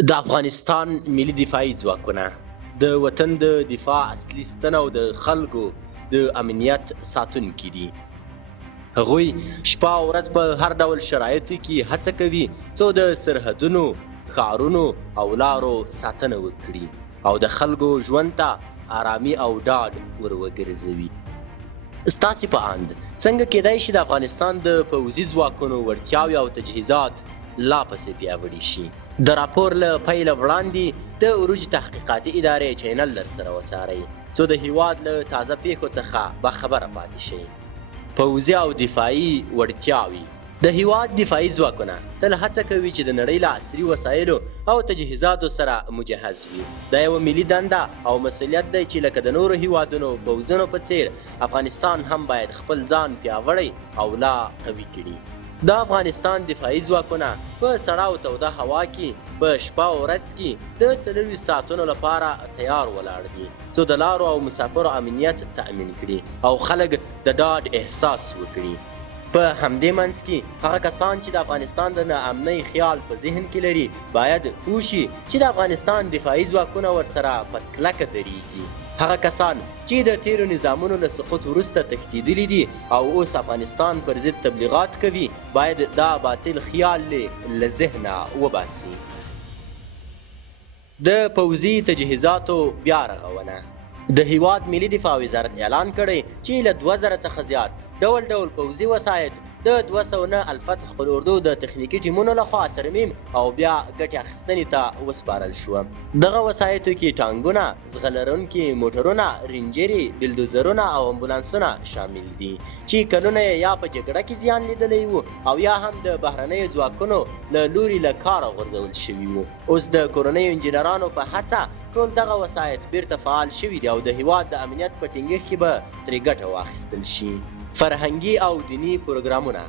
د افغانستان ملي دفاعي ځواکونه د وطن د دفاع اصلي ستنه او د خلکو د امنیت ساتونکي دي. هغوی شپه او ورځ په هر ډول شرایطو کې هڅه کوي څو د سرحدونو، ښارونو او لارو ساتنه وکړي او د خلکو ژوند ته آرامي او ډاډ ور وګرځوي. ستاسې په اند څنګه کیدای شي د افغانستان د پوځي ځواکونو وړتیاوې او تجهیزات لا پسې پیاوړي شي؟ د راپور له پیله وړاندې د عروج تحقیقاتي ادارې چینل درسره وڅارئ څو د هیواد له تازه پیښو څخه باخبره پاتې شئ. پوځي او دفاعي وړتیاوې د هیواد دفاعي ځواکونه تل هڅه کوي چې د نړۍ له عصري وسایلو او تجهیزاتو سره مجهز وي. دا یوه ملي دنده او مسؤلیت دی چې لکه د نورو هیوادونو پوځونو په څیر افغانستان هم باید خپل ځان پیاوړی او لا قوي کړي. د افغانستان دفاعي ځواکونه په سړه او توده هوا کې په شپه او ورځ کې د 24 ساعتونو لپاره تیار ولاړ دي څو د لارو او مسافرو امنیت تأمین کړي او خلک د ډاډ احساس وکړي. په همدې منځ کې هغه کسان چې د افغانستان د ناامنۍ خیال په ذهن کې لري باید پوه شي چې د افغانستان دفاعي ځواکونه ورسره په کلکه درېږي. هغه کسان چې د تیرو نظامونو له سقوط وروسته تښتېدلي دي او اوس افغانستان پر ضد تبلیغات کوي باید دا باطل خیال له ذهنه وباسي. د پوځي تجهیزاتو بیا رغونه د هیواد ملي دفاع وزارت اعلان کړی چې له 2000 څخه زیات ډول ډول پوځي وسایط د 209 الفتح الاردو د تخنیکي ټیمونو لخوا ترمیم او بیا ګټې اخیستنې ته وسپارل شوه. دغه وسایطو کې ټانګونه، زغلرونکي موټرونه، رینجرې، بلدوزرونه او امبولانسونه شامل دي چې کلونه یې یا په جګړه کې زیان لیدلی وو او یا هم د بهرنیو ځواکونو له لوري له کاره غورځول شوي وو. اوس د کورنیو انجینرانو په هڅه ټول دغه وسایط بیرته فعال شوي دي او د هیواد د امنیت په ټینګښت کې به ترې ګټه واخیستل شي. فرهنګي او دینی پروګرامونه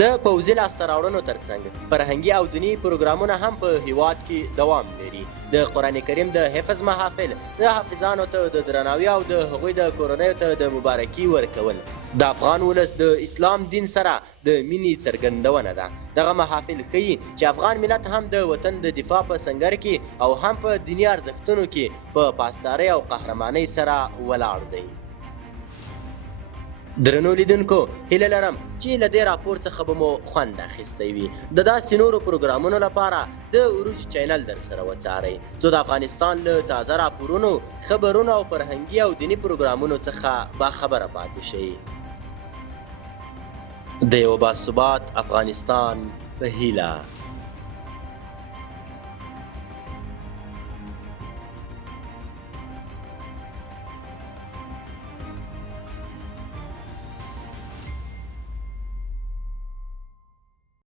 د پوځي لاسته راوړنو ترڅنګ فرهنګي او دینی پروګرامونه هم په هیواد کې دوام لري. د قرآن کریم د حفظ محافل د حافظانو ته د درناوي او د هغوی د کورنیو ته د مبارکي ورکول د افغان ولس د اسلام دین سره د مینې څرګندونه ده. دغه محافل ښیي چې افغان ملت هم د وطن د دفاع په سنګر کې او هم په دیني ارزښتونو کې په پاسدارۍ او قهرمانۍ سره ولاړ دی. درنو لیدونکو، هیله لرم چې له دې راپور څخه به مو خوند اخیستی وي. د داسې نورو پروګرامونو لپاره د عروج چینل درسره وڅارئ څو د افغانستان له تازه راپورونو، خبرونو او فرهنګي او دیني پروګرامونو څخه باخبره پاتې شئ. د یو باثبات افغانستان په هیله.